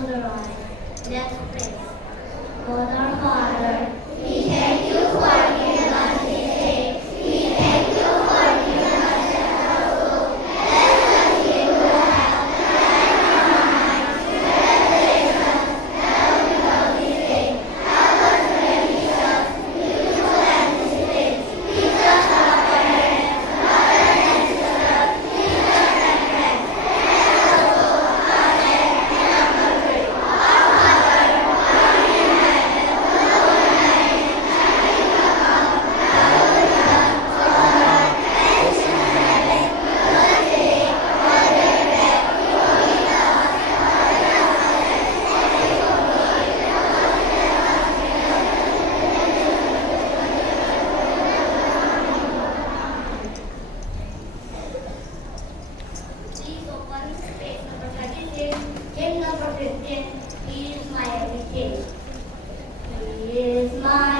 close our eyes. Let's pray. God our Father, we thank you for giving us this day. We thank you for giving us our food. Let us give you health, light our minds, meditation, help us of this day. Help us religious, beautiful and discipline. Teach us our parents, brothers and sisters, teachers and friends. And also our dead and our country. Our Father, who art in heaven, hallowed be thy name. Thy kingdom come, thy will be done on earth as it is in heaven. Give us today our daily bread. Forgive us our trespasses, as we forgive those who trespass against us. Please open page number 36, hymn number 15. He is my everything. He is my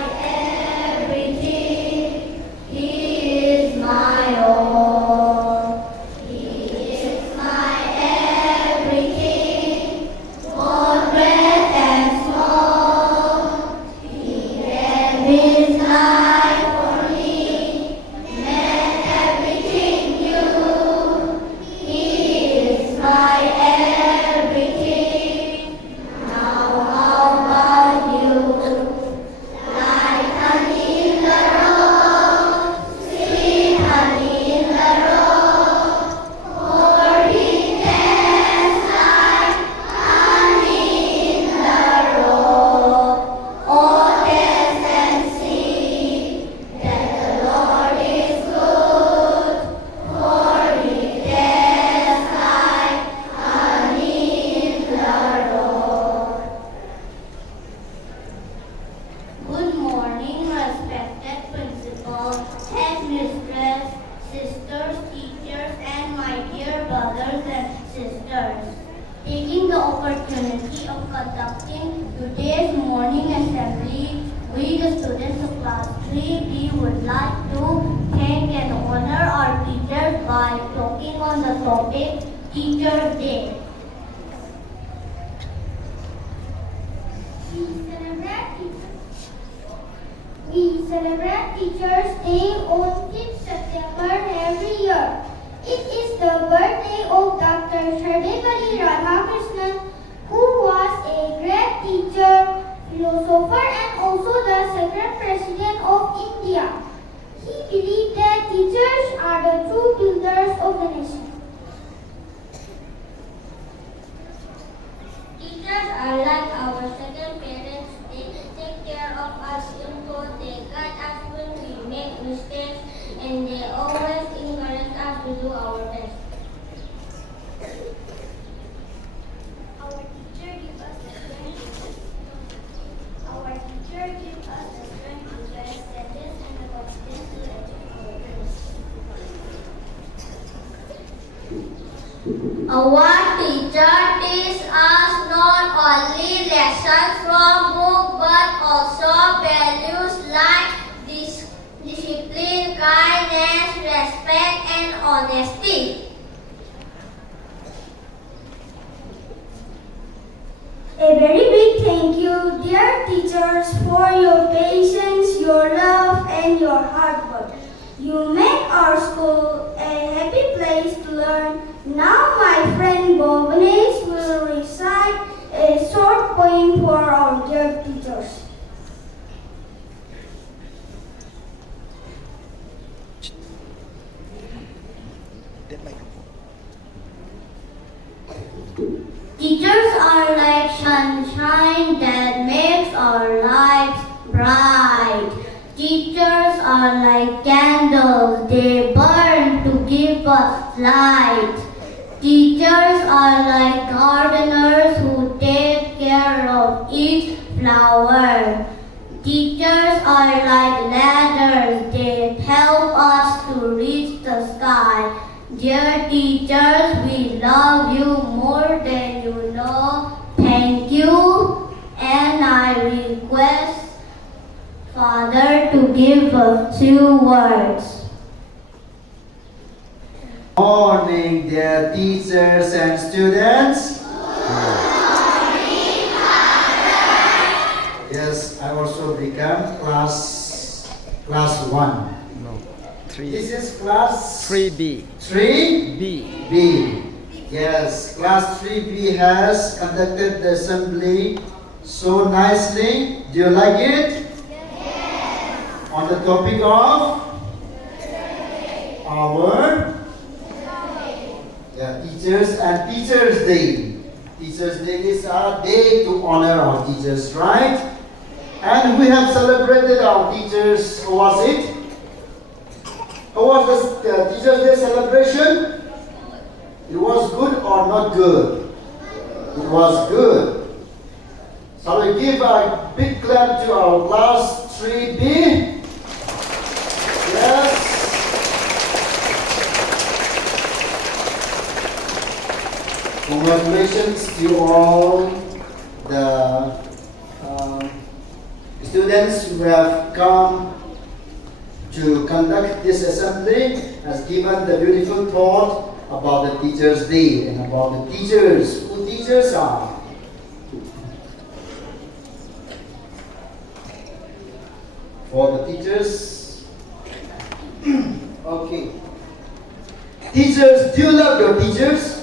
everything. He is my all. He is my everything. Both great and small. He gave his life for me. Made everything new. He is my everything. Now how about you? Like honey in the road, sweet honey in the road. For he tastes like honey in the road. Oh, taste and see that the Lord is good. For he tastes like honey in the road. Good morning, respected principal, headmistress, sisters, teachers, and my dear brothers and sisters. Taking the opportunity of conducting today's morning assembly, we, the students of class 3B, would like to thank and honor our teachers by talking on the topic Teacher's Day. We celebrate Teachers' Day on 5th September every year. It is the birthday of Dr. Sarvepalli Radhakrishnan, who was a great teacher, philosopher, and also the second president of India. He believed that teachers are the true builders of the nation. Teachers are like our second parents. They take care of us in good, they guide us when we make mistakes, and they always encourage us to do our best. Our teacher gives us the strength. Our teacher gives us the strength to bear studies and the confidence to achieve our goals. Our teacher teaches us not only lessons from book but also values like discipline, kindness, respect, and honesty. A very big thank you, dear teachers, for your patience, your love, and your hard work. You make our school a happy place to learn. Now my friend Bhuvanesh will recite a short poem for our dear teachers. Teachers are like sunshine that makes our lives bright. Teachers are like candles, they burn to give us light. Teachers are like gardeners who take care of each flower. Teachers are like ladders, they help us to reach the sky. Dear teachers, we love you more than you know. Thank you, and I request Father to give a few words. Morning, dear teachers and students. Good morning. become class 1. No. 3. This is class 3B. 3B. B. Yes, class 3B has conducted the assembly so nicely. Do you like it? Yes. On the topic of our teachers and Teachers' Day. Teachers' Day is our day to honor our teachers, right? And we have celebrated our teachers. How was it? How was the Teachers' Day celebration? It was good or not good? It was good. Shall we give a big clap to our class 3B? Yes. Congratulations to all the students who have come to conduct this assembly, has given the beautiful thought about the Teachers' Day and about the teachers, who teachers are. For the teachers, okay. Teachers, do you love your teachers?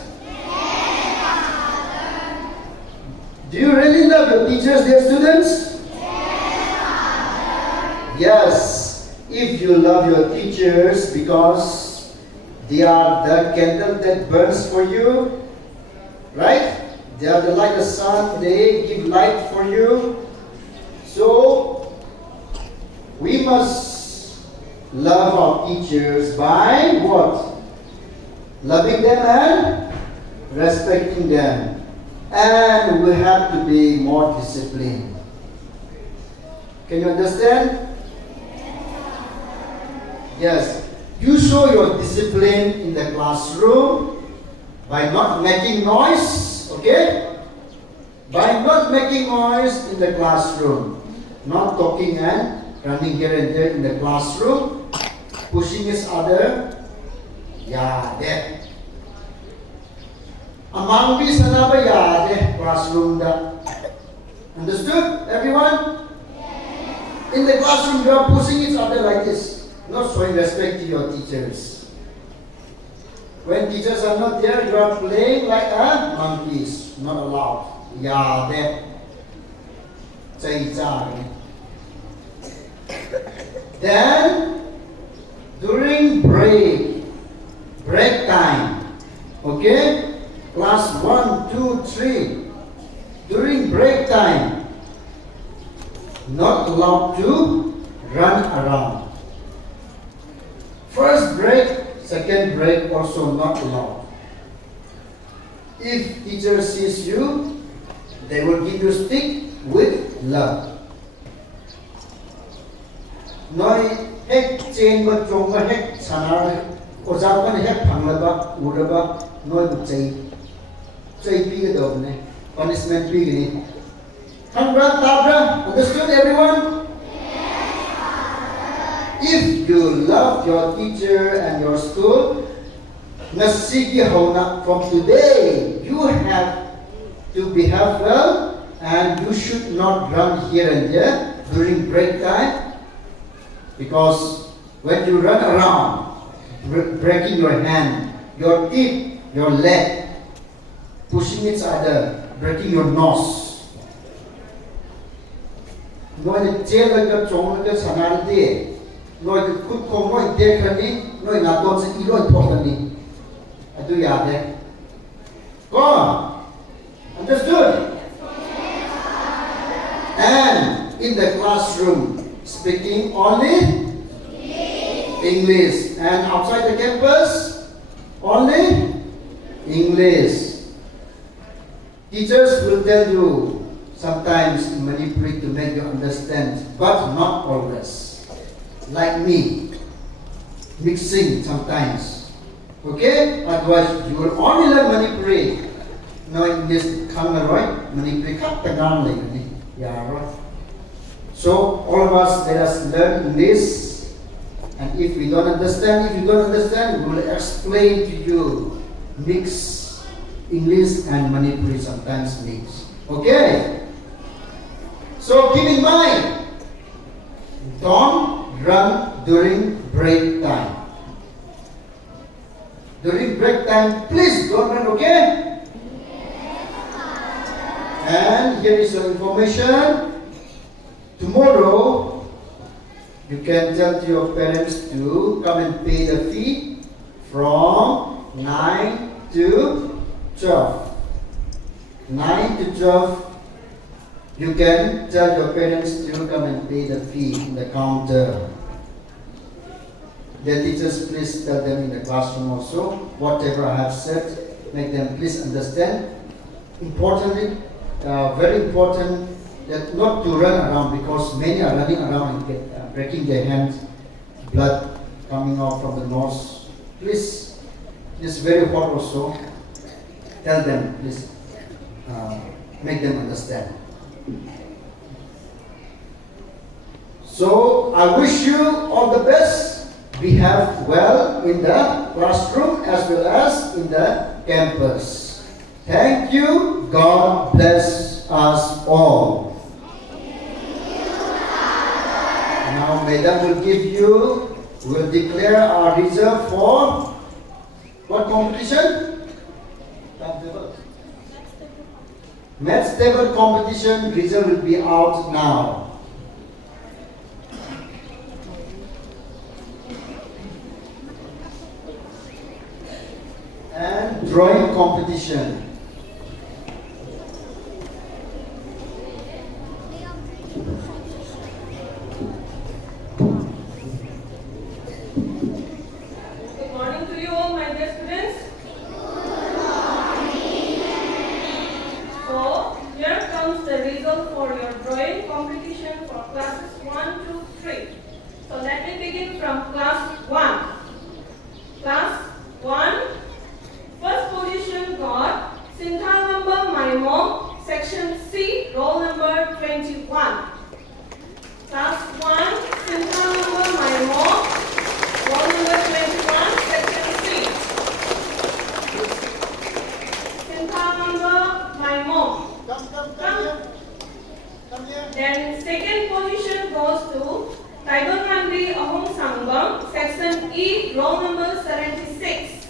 Do you really love your teachers, dear students? Yes. If you love your teachers because they are the candle that burns for you, right? They are like the sun, they give light for you. So, we must love our teachers by what? Loving them and respecting them. And we have to be more disciplined. Can you understand? Yes. You show your discipline in the classroom by not making noise, okay? By not making noise in the classroom. Not talking and running here and there in the classroom, pushing each other. Yeah, there. Among these another classroom da. Understood, everyone? Yes. In the classroom, you are pushing each other like this, not showing respect to your teachers. When teachers are not there, you are playing like a monkeys, not allowed. Yeah, there. Then, during break time, okay? Class 1, 2, 3. During break time, not allowed to run around. First break, second break also not allowed. If teacher sees you, they will give you stick with love. Noi hek chain ba chong ba hek sanar ko ja ko hek phangla ba uraba noi bu chai punishment pi. Understood, everyone? If you love your teacher and your school, from today you have to behave well, and you should not run here and there during break time, because when you run around, breaking your hand, your teeth, your leg, pushing each other, breaking your nose. Noi chair like chong like sanarde. Noi kut kong noi dekhani, noi naton se iloi thokani. Adu yade. Go. Understood? And in the classroom, speaking only English. And outside the campus, only English. Teachers will tell you sometimes in Manipuri to make you understand, but not always. Like me, mixing sometimes. Okay? Otherwise, you will only learn Manipuri. No English, right? Manipuri, yeah, right? So, all of us, let us learn English. And if we don't understand, we will explain to you. Mix English and Manipuri sometimes mix. Okay? So keep in mind, Don't run during break time. During break time, please don't run, okay? And here is your information. Tomorrow, you can tell to your parents to come and pay the fee from 9 to 12. 9 to 12, you can tell your parents to come and pay the fee in the counter. The teachers, please tell them in the classroom also, whatever I have said, make them please understand. Importantly, very important, that not to run around, because many are running around and breaking their hands, blood coming out from the nose. Please, this is very hot also. Tell them, please, make them understand. So I wish you all the best. Behave well in the classroom as well as in the campus. Thank you. God bless us all. Now, Madam will declare our result for what competition? Maths table competition result will be out now. And drawing competition. Good morning to you all, my dear students. So, here comes the result for your drawing competition for classes 1 to 3. So, let me begin from class 1. Class 1, first position got Sinthalamba Maimong, section C, roll number 21. Class 1, Sinthalamba Maimong, roll number 21, section C. Sinthalamba Maimong. Then second position goes to Taibangmandi Ahom Sangbam, section E, roll number 76.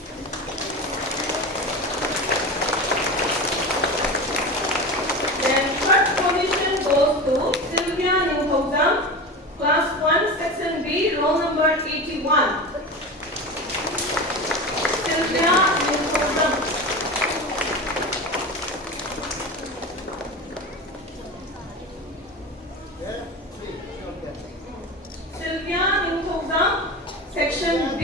Then third position goes to Sylvia Ningthokjam, class 1, section B, roll number 81. Sylvia Ningthokjam. Sylvia Ningthokjam, section B.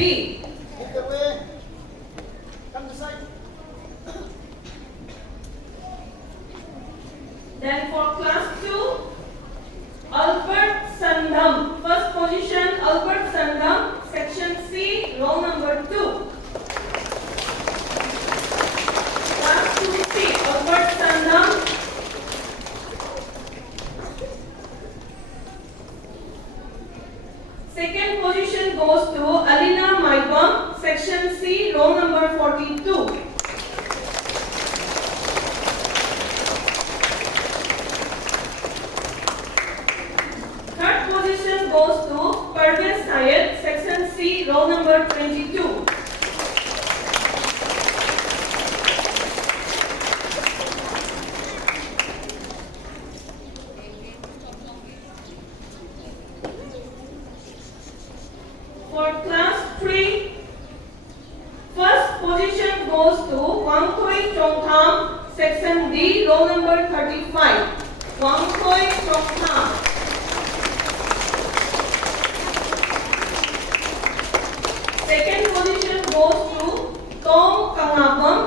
Then for class 2, Albert Sandham, first position Albert Sandham, section C, roll number 2. Class 2C, Albert Sandham. Second position goes to Alina Maibam, section C, roll number 42. Third position goes to Parvez Syed, section C, roll number 22. For class 3, first position goes to Wangthoi Chongtham, section D, roll number 35. Wangthoi Chongtham. Second position goes to Tong Kangapam,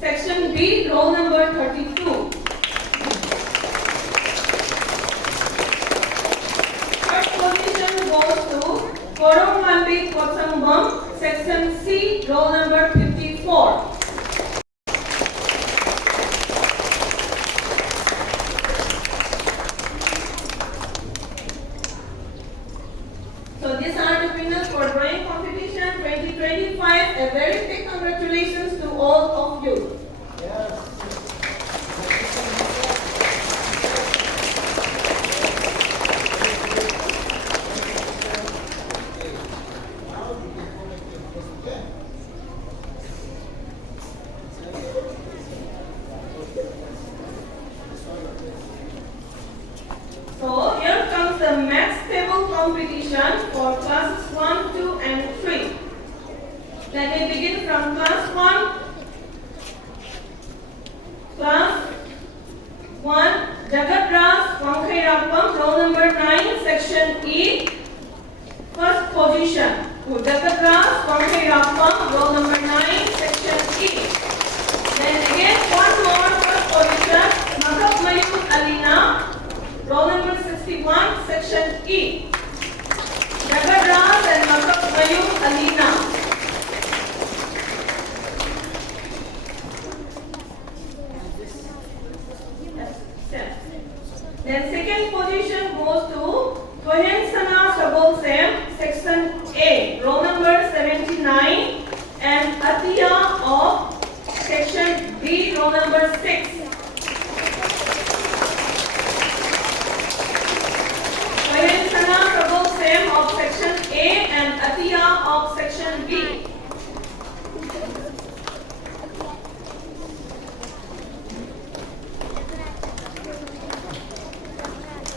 section B, roll number 32. Third position goes to Koronglambi Kotsangbam, section C, roll number 54. So these are the winners for drawing competition 2025. A very big congratulations to all of you. competition for classes 1, 2 and 3. Let me begin from class 1. Class 1, Jagat Raj Wangkhairapam, roll number 9, section E, first position. Jagat Raj Wangkhairapam, roll number 9, section E. Then again one more first position, Mahab Mayur Alina, roll number 61, section E. Jagat Raj and Mahab Mayur Alina. Then second position goes to Thohen Sana Shabol Sem, section A, roll number 79, and Atiya of section B, roll number 6. Thohen Sana Shabol Sem of section A and Atiya of section B.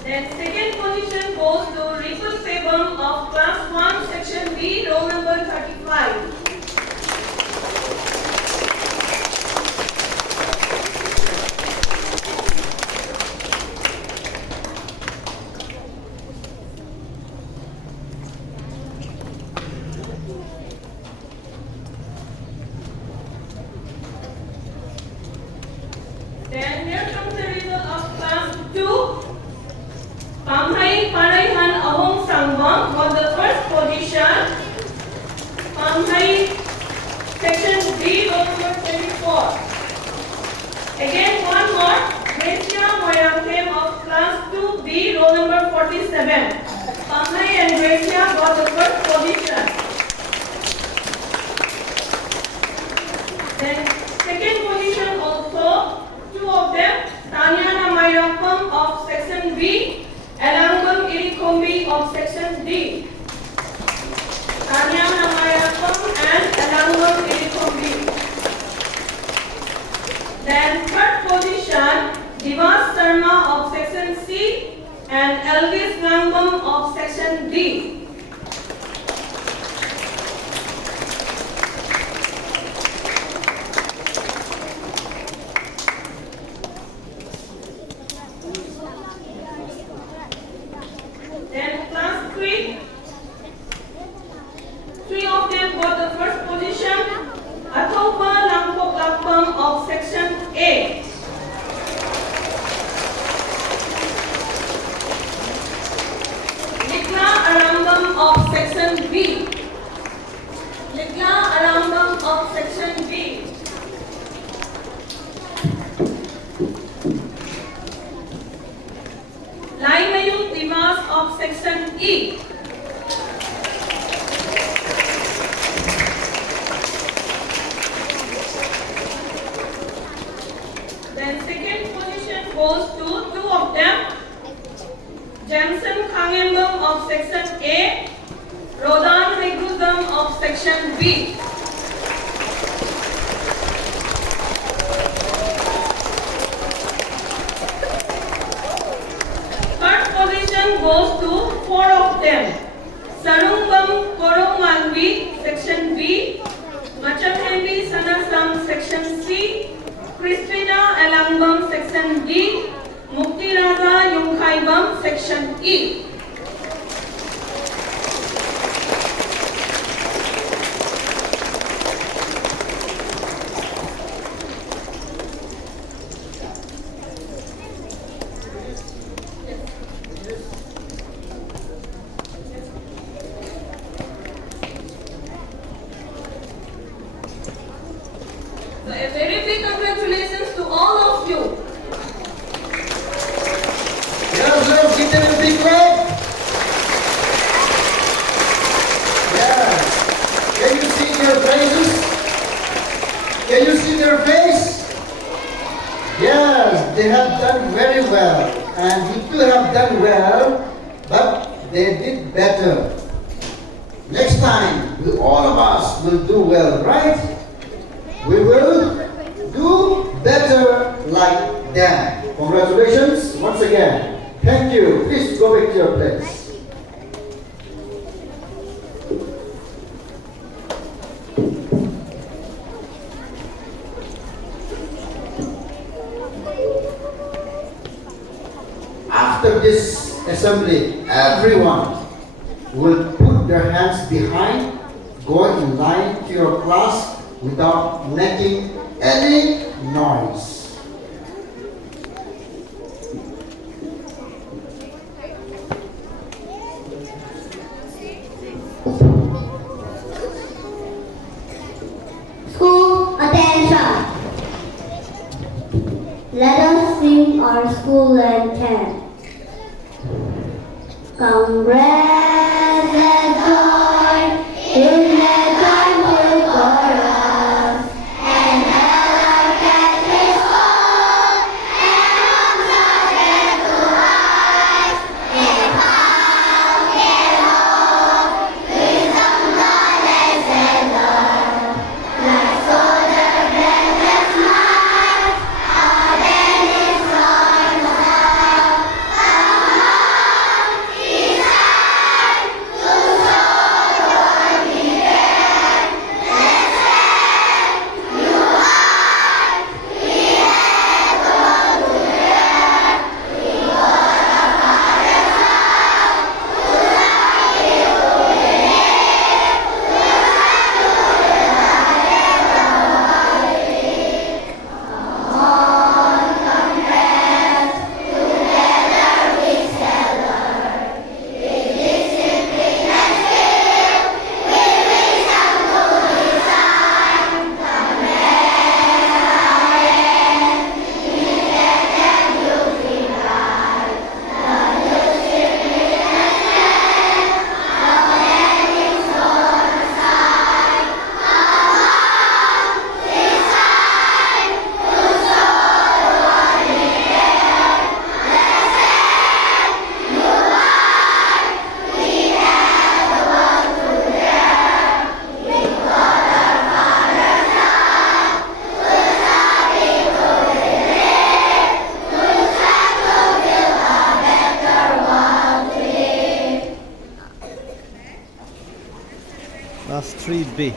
Then second position goes to Ripul Pebam of class 1 section B, roll number 35. Then here comes the result of class 2. Pamhai Paraihan Ahong Sangbam got the first position. Pamhai section B, roll number 24. Again one more. Gracia Moyangkem of class 2B, roll number 47. Pamhai and Gracia got the first position. Then second position also, two of them, Tanya Namayapam of section B, Elangam Irikombi of section D. Tanya Namayapam and Elangam Irikombi. Then third position, Divas Sharma of section C and Elvis Langam of section D. Then class 3, three of them got the first position. Atopa Langkok Lapam of section A. Likla Arambam of section B. Likla Arambam of section B. Laimayung Dimas of section E. Then second position goes to two of them. Jansen Khangembam of section A, Rodan Hegudam of section B. Third position goes to four of them. Sarungbam Koromanvi, section B, Machamhembi Sanasam, section C, Christina Elambam, section D, Mukti Raza Yungkhaibam, section E. So a very big congratulations to all of you. Yes, let's give them a big clap. Yeah. Can you see their faces? Can you see their face? Yes, they have done very well. And you too have done well, but they did better. Next time, all of us will do well, right? We will do better like them. Congratulations once again. Thank you. Please go back to your place. after this assembly, everyone will put their hands behind, go in line to your class without making any noise. School attention. Let us sing our school anthem. Congrats and joy in the joyful chorus, and our cat is full, and arms are there to rise, and pound and hope, wisdom, knowledge, and love. Like soldier breathless march, our band is on the top. Come on, it's time to show what we dare. Let's stand, you heart, we have come to dare. We got our father's love, to love you to the end, to love you to the end of all comrades, together we celebrate. With discipline and skill, with wisdom to design, command our end, defend and unify. The discipline and strength, the enemy's on our side. Come on, it's time to show what we dare. Let's stand, unite, we have the world to dare. We got our father's love, to love it to the end, to strive to build a better world today. Class 3B.